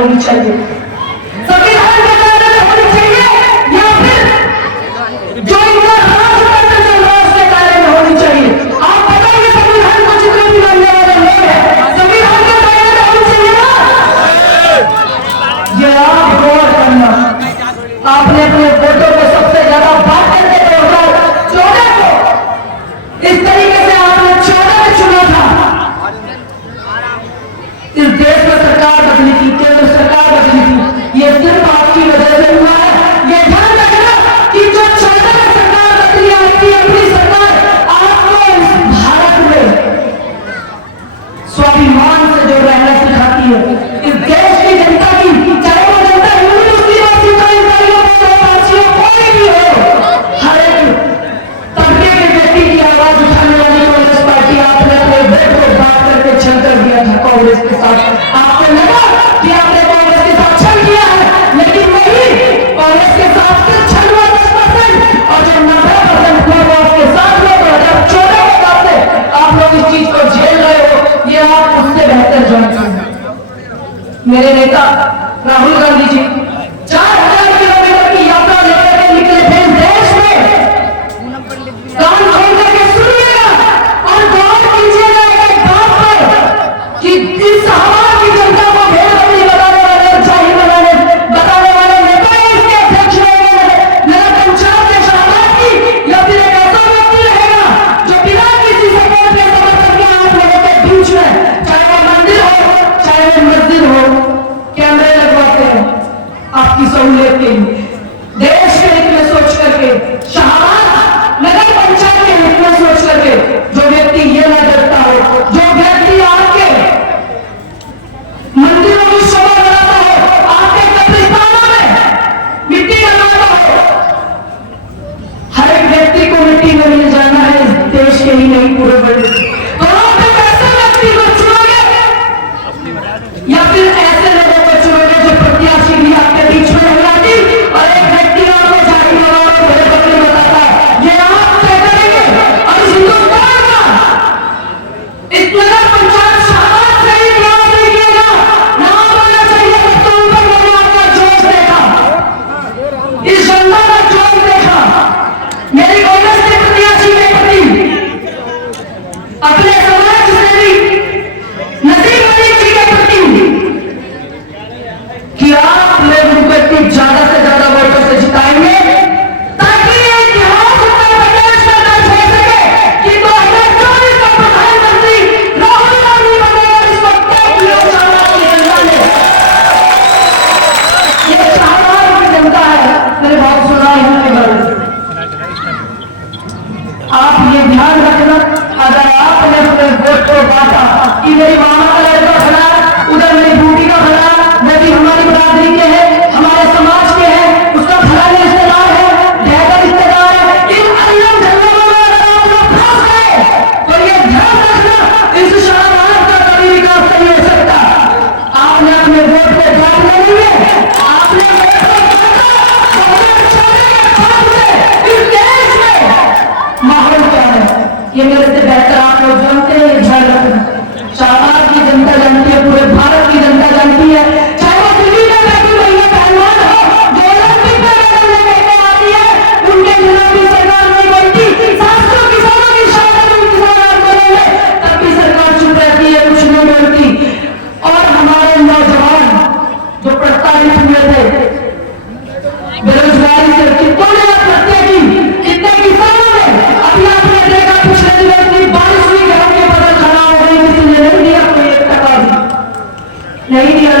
होनी चाहिए, संविधान के दायरे में होनी चाहिए, या फिर जो इनका राष्ट्रतंत्र चल रहा है उसके दायरे में होनी चाहिए। आप बताइए संविधान को जितने भी मानने वाले लोग हैं, संविधान के दायरे में होनी चाहिए ना? ये आप गौर करना, आपने अपने वोटों को सबसे ज्यादा बात करके 2014 को इस तरीके से आपने 14 में चुना था। इस देश में सरकार बदली थी, केंद्र सरकार बदली थी, ये सिर्फ आपकी वजह से हुआ है। ये ध्यान रखना कि जो 14 में सरकार बदली, आपकी अपनी सरकार आपको इस भारत में स्वाभिमान से जो रहना सिखाती है, इस देश की जनता की, चाहे वो जनता हिंदू मुस्लिम और सिख ईसाइयों कोई भी हो, हर एक तबके के व्यक्ति की आवाज उठाने वाली कांग्रेस पार्टी आपने अपने वोट को बात करके छल कर दिया था कांग्रेस के साथ। आपको लगा कि आपने कांग्रेस के साथ छल किया है, लेकिन वही कांग्रेस के साथ सिर्फ छल हुआ 10% और जो 90% हुआ वो आपके साथ हुआ। 2014 के बाद से आप लोग इस चीज को झेल रहे हो, ये आप उससे बेहतर जानते हैं। मेरे नेता राहुल गांधी जी 4000 किलोमीटर की यात्रा लेकर के निकले थे इस देश में। कान खोल करके सुनिएगा और गौर कीजिएगा एक बात पर कि इस हमारे की जनता को भेदभावी बताने वाले, जाहिर बताने वाले नेता इसके अध्यक्ष रहेंगे, मेरा पंचायत के शाहबाद की, या फिर एक ऐसा व्यक्ति रहेगा जो बिना किसी सपोर्ट के समर्थन के आप लोगों के बीच में, चाहे वो मंदिर हो चाहे वो मस्जिद हो, कैमरे लगवाते हैं आपकी सहूलियत के लिए, देश के हित में सोच करके, शाहबाद नगर पंचायत के हित में सोच करके। जो व्यक्ति ये न डरता हो, जो व्यक्ति आपके मंदिरों की शोभा बढ़ाता हो, आपके कब्रिस्तानों में मिट्टी लगाता हो, हर एक व्यक्ति को मिट्टी में मिल जाना है इस देश के ही नहीं पूरे वर्ल्ड। तो आप एक ऐसे व्यक्ति को चुनोगे या फिर ऐसे लोगों को चुनोगे जो प्रत्याशी भी आपके बीच में नहीं आती और एक व्यक्ति आपको जाहिर बताता है, ये आप तय करेंगे। और इस हिंदुस्तान का इस नगर पंचायत शाहबाद से ही प्रयास नहीं किएगा, नाम होना चाहिए तो ऊपर मैंने आपका जोश देखा, इस जनता का जोश देखा, मेरी कांग्रेस के प्रत्याशी के प्रति, अपने समाज सेवी नसीम मलिक जी के प्रति, कि आप लोग उनको इतनी ज्यादा से ज्यादा वोटों से जिताएंगे ताकि ये इतिहास उत्तर प्रदेश में दर्ज हो सके कि 2024 का प्रधानमंत्री राहुल गांधी बनेगा। इस वक्त तय किया शाहबाद की जनता ने, ये शाहबाद की जनता है। मैंने बहुत सुना है इनके बारे में। आप ये ध्यान रखना, अगर आपने अपने वोट को बांटा कि मेरी मामा का लड़का खड़ा, उधर मेरी बूटी का खड़ा, मैं भी हमारी बरादरी के हैं, हमारे समाज के हैं, उसका फलाने रिश्तेदार है, ढेकर रिश्तेदार है, इन अल्लम झल्लों में अगर आप लोग फंस गए तो ये ध्यान रखना, इस शाहबाद का कभी विकास नहीं हो सकता। आपने अपने वोट को बांटना नहीं है, आपने वोट को इस देश में माहौल क्या है ये मेरे से बेहतर आप लोग जानते हैं। ध्यान रखना, शाहबाद की जनता जानती है, पूरे भारत की जनता जानती है, चाहे वो दिल्ली में बैठी महिला पहलवान हो जो ओलंपिक में मेडल लेके आती है, उनके खिलाफ भी सरकार नहीं बोलती। 700 किसानों की शादी में किसान आंदोलन में तब भी सरकार चुप रहती है, कुछ नहीं बोलती। और हमारे नौजवान जो प्रताड़ित हुए थे बेरोजगारी से, कितनों ने आत्महत्या की, कितने किसानों ने, अभी आपने देखा पिछले दिनों इतनी बारिश हुई, घरों के बदल खड़ा हो गई, किसी ने नहीं दिया कोई 1 टका भी नहीं दिया।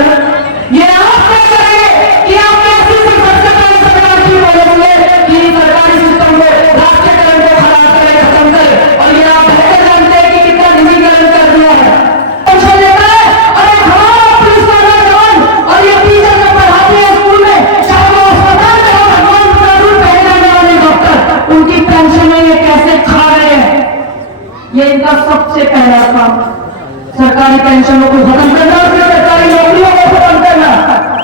ये आप तय करेंगे कि आप कैसी सरकारी सरकार की मदद से कि सरकारी सिस्टम को, राष्ट्रीयकरण को खराब करें, खत्म करें। और ये आप बेहतर जानते हैं कि कितना निजीकरण कर दिया है। अरे हमारा पुलिस वाला जवान और ये टीचर जो पढ़ाते हैं स्कूल में, चाहे वो अस्पताल में हो, भगवान पहले जाने वाले डॉक्टर, उनकी पेंशन ये कैसे खा रहे हैं। ये इनका सबसे पहला काम, सरकारी पेंशनों को खत्म करना और फिर सरकारी नौकरियों को खत्म करना।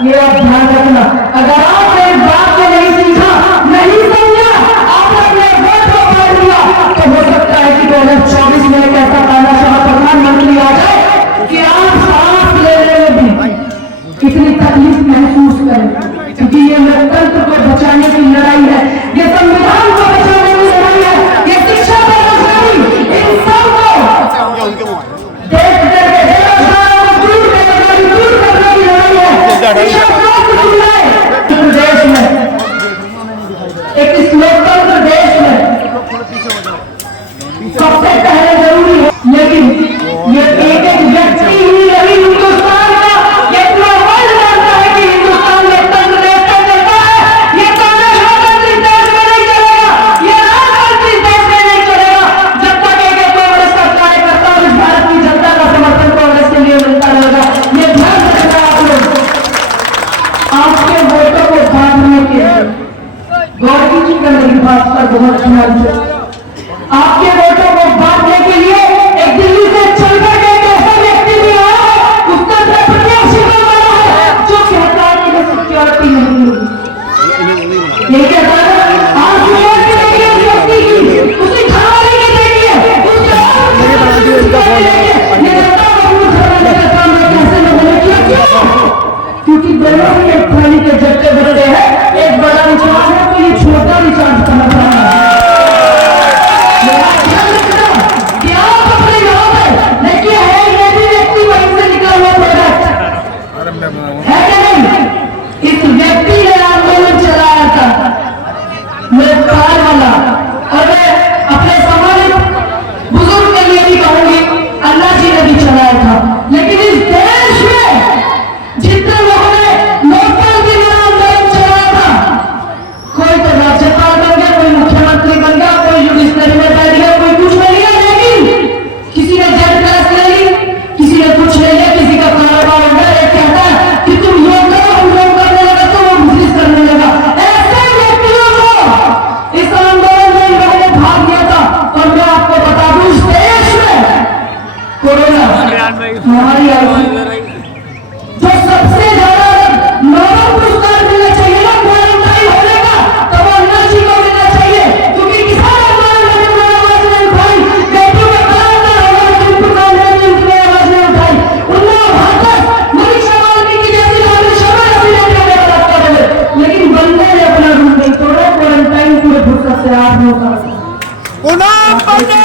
ये आप ध्यान रखना, अगर आपने इस बात को नहीं सीखा, नहीं समझा, आपने अपने वोट को बांट दिया, तो हो सकता है कि 2024 में एक ऐसा तानाशाह प्रधानमंत्री आ जाए कि आप सांस लेने में भी इतनी करें, क्योंकि ये लोकतंत्र को बचाने की लड़ाई है, ये संविधान को बचाने की लड़ाई है, ये शिक्षा बेरोजगारी इन सबको देश के बेरोजगारों को दूर करने की लड़ाई है। प्रदेश में एक इस लोकतंत्र देश में सबसे पहले जरूरी है, लेकिन ये एक व्यक्ति ही नहीं हिंदुस्तान का ये पूरा वर्ल्ड जानता है कि हिंदुस्तान लोकतंत्र देश का चलता है। ये कांग्रेस लोकतांत्रिक देश में नहीं चलेगा, ये राजतांत्रिक देश में नहीं चलेगा जब तक एक कांग्रेस का कार्यकर्ता और इस भारत की जनता का समर्थन कांग्रेस के लिए मिलता रहेगा। ये ध्यान रखना आप लोग। आपके वोटों को बांटने के लिए गौरवी जी का मेरी बात पर बहुत ध्यान है। आपके वोटों को बांटने के लिए एक दिल्ली से चलकर के एक ऐसा व्यक्ति भी आया है, उसका प्रत्याशी बना है जो कहता है कि सिक्योरिटी नहीं होगी। ये कहता है आप सिक्योरिटी देखिए उस व्यक्ति की, उसी घरवाली की देखिए, उसके क्योंकि दोनों ही एक थाली के जट्टे बट्टे हैं, एक बड़ा रिचार्ज है तो ये छोटा रिचार्ज करना है। है कि नहीं? इस व्यक्ति ने आंदोलन चलाया था लोकपाल वाला, और मैं अपने सामाजिक बुजुर्ग के लिए भी कहूंगी अन्ना जी ने भी चलाया था। लेकिन इस देश में जितने लोगों ने लोकपाल के लिए आंदोलन चलाया था, कोई तो राज्यपाल बन गया, कोई मुख्यमंत्री बन गया, कोई जुडिशरी में बैठ गया, कोई कुछ नहीं है, लेकिन किसी ने जेड क्लास ले ली, किसी ने कुछ ले लिया, किसी का कारोबार हो गया। एक कहता है कि तुम योग करो, हम योग करने लगा तो वो बिजनेस करने लगा। ऐसे व्यक्तियों को इस आंदोलन में इन लोगों ने भाग लिया था। और मैं आपको बता दूं इस देश में कोरोना महामारी आई थी, जो सबसे ज्यादा नोबेल पुरस्कार मिलना चाहिए ना क्वारंटाइन होने का, तो वो अन्ना जी को मिलना चाहिए, क्योंकि किसान आंदोलन में उन्होंने आवाज नहीं उठाई, बेटियों का कलाकार आवाज नहीं उठाई, आवाज नहीं उठाई, उन्होंने भागवत मनीषा वाल्मीकि जैसी कांग्रेस लेकिन बंदे ने अपना रूल नहीं तोड़ा, क्वारंटाइन पूरे फुर्सत से 8 9 साल क्या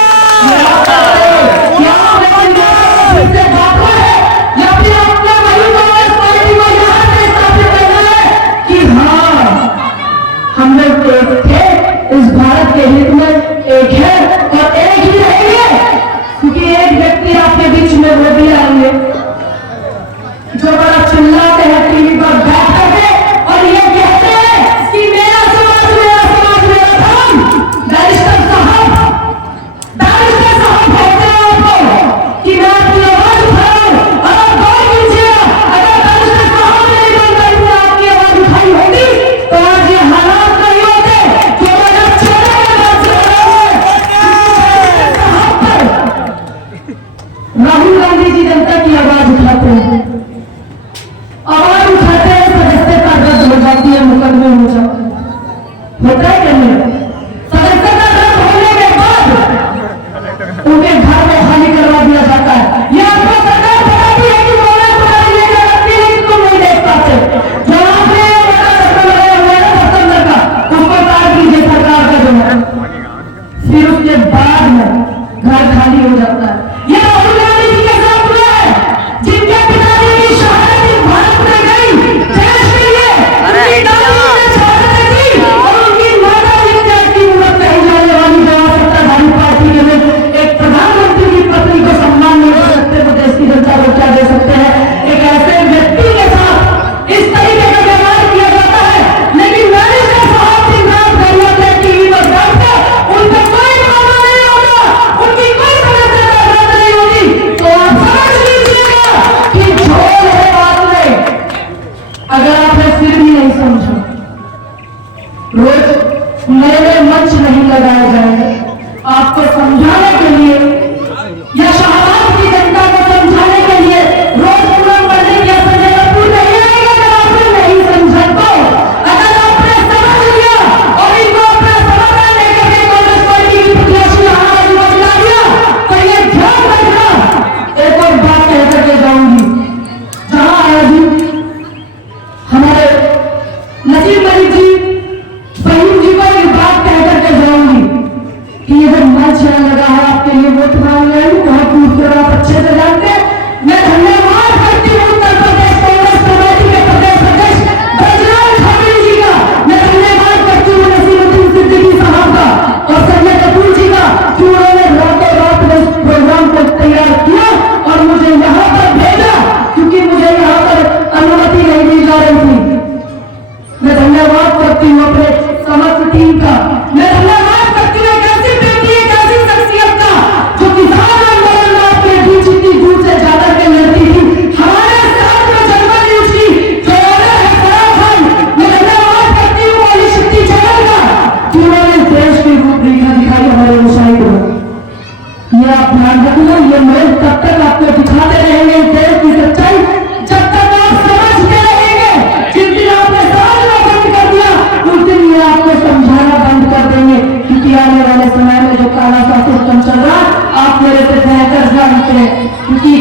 क्योंकि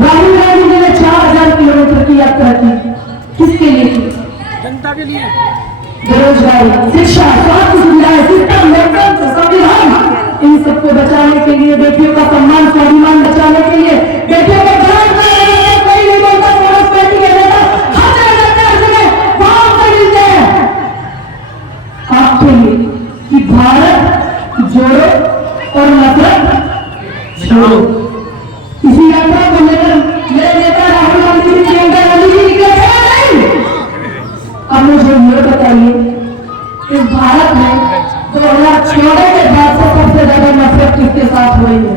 राहुल गांधी जी ने 4000 किलोमीटर की यात्रा की, किसके लिए की? जनता के लिए। बेरोजगारी, शिक्षा, स्वास्थ्य सुविधाएं, सिस्टम, लोकतंत्र, संविधान, इन सबको बचाने के लिए, बेटियों का सम्मान स्वाभिमान बचाने के लिए, बेटियों को जान कोई नहीं बोलता, समाजवादी के नेता हर जगह वहां से मिलते हैं आपके लिए कि भारत जोड़ो और नफरत छोड़ो। इसी यात्रा को लेकर मेरे नेता राहुल गांधी जी, प्रियंका गांधी जी निकले थे नहीं? अब मुझे ये बताइए, इस भारत में 2014 के बाद से सबसे ज्यादा नफरत किसके साथ हुई है?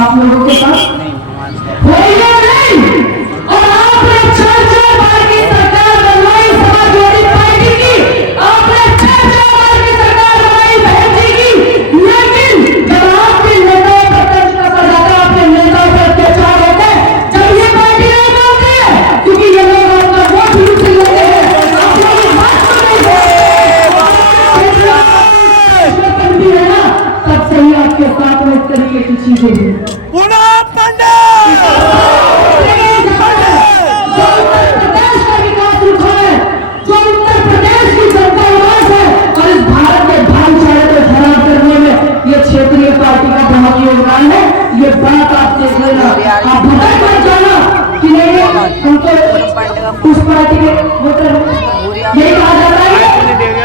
आप लोगों के साथ हुई है नहीं? और आपने 4 बार की सरकार बनवाई समाजवादी पार्टी की, आपने 4 बार की सरकार बनवाई बहन जी की, लेकिन जब आपके नेताओं पर तंज कसा जाता, आपके नेताओं पर अत्याचार होते हैं, जब ये पार्टी नहीं बोलती है, क्योंकि ये लोग आपका वोट लूट लेते हैं, आप लोग बात तो नहीं बोलते है ना, तब से ही आपके साथ में इस तरीके की चीजें हुई। क्षेत्रीय पार्टी का बहुत योगदान है, ये बात आप देख लेना, आप भटक मत जाना कि नहीं हमको उस पार्टी के वोटर यही कहा जाता है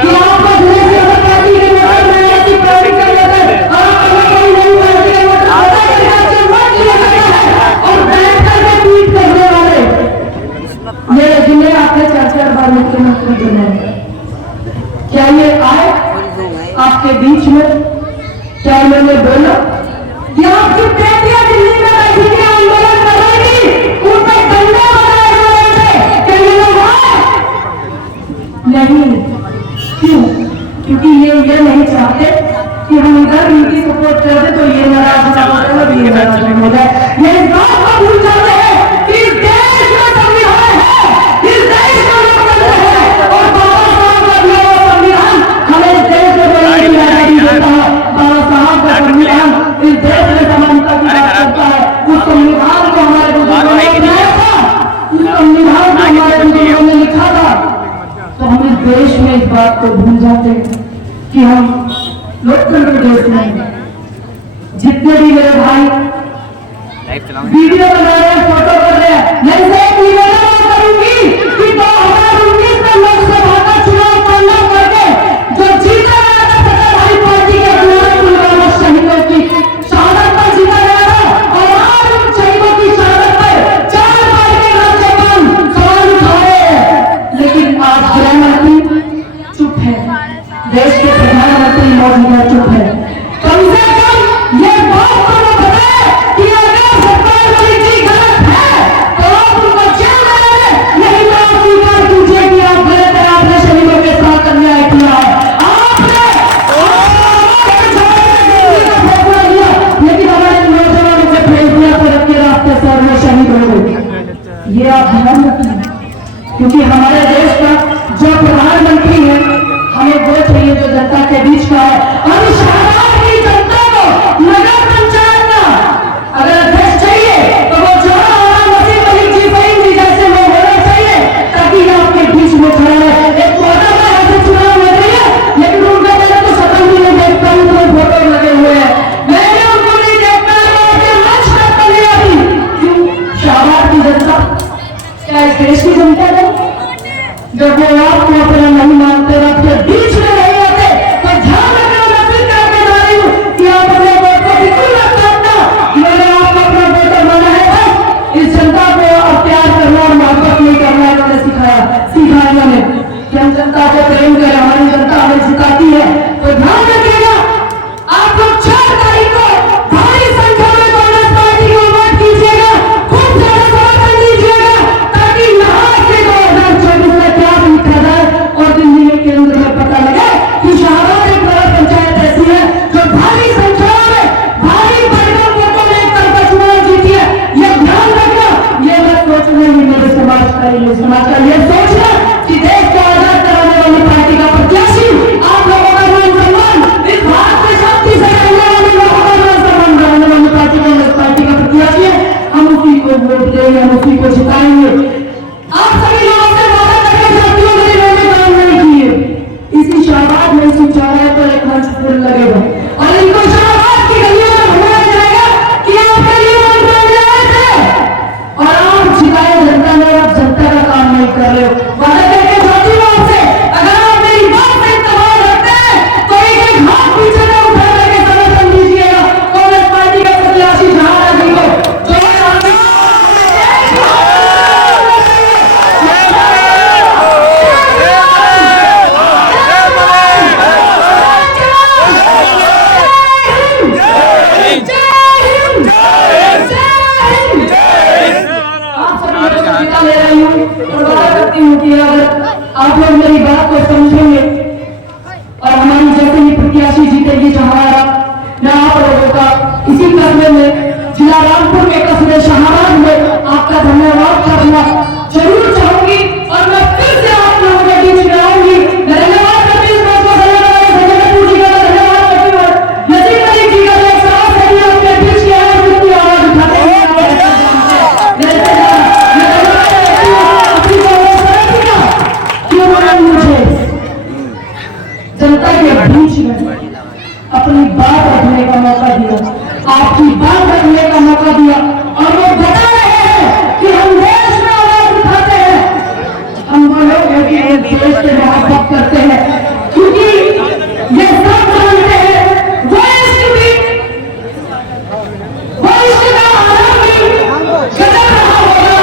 कि आप पार्टी के वोटर में ऐसी पार्टी के वोटर नहीं पार्टी के वोटर और बैठकर के ट्वीट करने वाले ये जिन्हें आपने 4 बार मुख्यमंत्री बनाया, क्या ये आए आपके बीच में? क्या इन्होंने बोला कि आपकी बेटियां दिल्ली में बैठी थी, आंदोलन कर रही थी, उन पर डंडे बनाए हुए थे, क्या ये लोग आए? नहीं। क्यों? क्योंकि ये नहीं चाहते कि हम इधर उनकी सपोर्ट कर दे तो ये नाराज हो जाए। ये इस बात को भूल जाते हैं कि इस देश में संविधान है, इस देश में लोकतंत्र है और बाबा साहब का दिया हुआ संविधान हमें इस देश में बोलने की आजादी देता है। बाबा साहब का संविधान इस देश में समानता की बात करता है। उस संविधान को हमारे बुजुर्गों ने बनाया था, उस संविधान को हमारे बुजुर्गों ने लिखा था, तो हम इस देश में इस बात को भूल जाते हैं कि हम लोकतंत्र देश में हैं। जितने भी मेरे भाई वीडियो बना रहे हैं, फोटो कर रहे हैं, मैं इसे एक निवेदन करूंगी कि 2019 में लोकसभा का चुनाव करना करके जो जीता गया था सत्ताधारी पार्टी के खिलाफ पुलवामा शहीदों की शहादत पर जीता गया था, और आज उन शहीदों की शहादत पर 4 बार के राज्यपाल सवाल उठा रहे हैं, लेकिन आज गृहमंत्री चुप है, देश के प्रधानमंत्री मौजूदा चुप है। कम से कम ये बात तो बताए कि अगर सरकार वाली चीज गलत है तो आप उनको जेल में डालें, नहीं तो आप स्वीकार कीजिए कि आप गलत है, आपने शहीदों के साथ अन्याय किया है, आपने फैसला लिया, लेकिन हमारे नौजवानों को भेज दिया सड़क के रास्ते सर में शहीद हो गए। ये आप ध्यान रखिए, क्योंकि हमारे देश का जो प्रधानमंत्री है हमें वो चाहिए जो जनता के बीच का है। और इस शहर की जनता को नगर पंचायत का अगर अध्यक्ष चाहिए तो वो जोड़ा और वसीम अली जी फहीम जी जैसे लोग होना चाहिए, ताकि आपके बीच में खड़ा है। एक 14 में ऐसे चुनाव लड़ रही है, लेकिन उनका मैंने तो शक्ल भी नहीं देखता हूँ, तो फोटो लगे हुए हैं, मैंने उनको नहीं देखता है, मंच तक तो नहीं आती। क्यों? शाहबाद की जनता क्या इस देश की जनता है? जब वो आपको अपना नहीं मानते, आपके बीच में नहीं आते, तो ध्यान रखना, मैं फिर कहने जा रही हूँ कि आप अपने वोट को बिल्कुल मत काटना। मैंने आपको अपना वोटर माना है, बस इस जनता को अब प्यार करना और मोहब्बत नहीं करना इन्होंने सीखा इन्होंने कि हम जनता को प्रेम करें, हमारी जनता हमें जिताती है। तो ध्यान रखिएगा, आप लोग 4 तारीख को भारी संख्या में कांग्रेस पार्टी को वोट कीजिएगा, खूब ज्यादा समर्थन दीजिएगा, ताकि यहाँ से 2024 में क्या लिखा जाए और दिल्ली के केंद्र में पता लगे कि शाहबाद एक बड़ा पंचायत ऐसी है जो भारी संख्या में भारी परिणाम वोटों में एक तरफा चुनाव जीती है। ये ध्यान रखना, ये मत सोचना ही मेरे समाज का ये सोचना कि देश को आजाद कराने वाली पार्टी का प्रत्याशी आप लोगों का मान सम्मान, इस भारत में शांति से रहने वाली लोगों का मान सम्मान कराने वाली पार्टी का हूँ कि अगर आप लोग मेरी बात को समझेंगे और हमारी जैसे ही प्रत्याशी जीतेगी जो हमारा, मैं आप लोगों का इसी कस्बे में, जिला रामपुर के कस्बे शहाबाद में आपका धन्यवाद करना जरूर चाहूंगी। और मैं फिर से आप लोगों के बीच में आऊंगी। मैं धन्यवाद करती हूँ, संजय जी का धन्यवाद करती हूँ, नजीब अली जी का एक साथ है कि आपके बीच की आवाज उनकी आवाज उठाते हैं। जनता के बीच में अपनी बात रखने का मौका दिया, आपकी बात रखने का मौका दिया, और वो बता रहे हैं कि हम देश में आवाज उठाते हैं। हम वो लोग हैं कि देश के मोहब्बत करते हैं, क्योंकि ये सब जानते हैं वरिष्ठ का आराम भी गजब रहा होगा,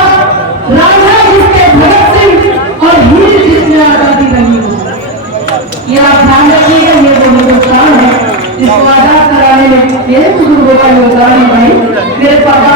राजा जिसके भगत सिंह और हीर जिसने आजादी रही हो। ये आप ध्यान रखिएगा, ये जो हिंदुस्तान है इसको आजाद कराने में मेरे बुजुर्गों का योगदान है भाई। मेरे पापा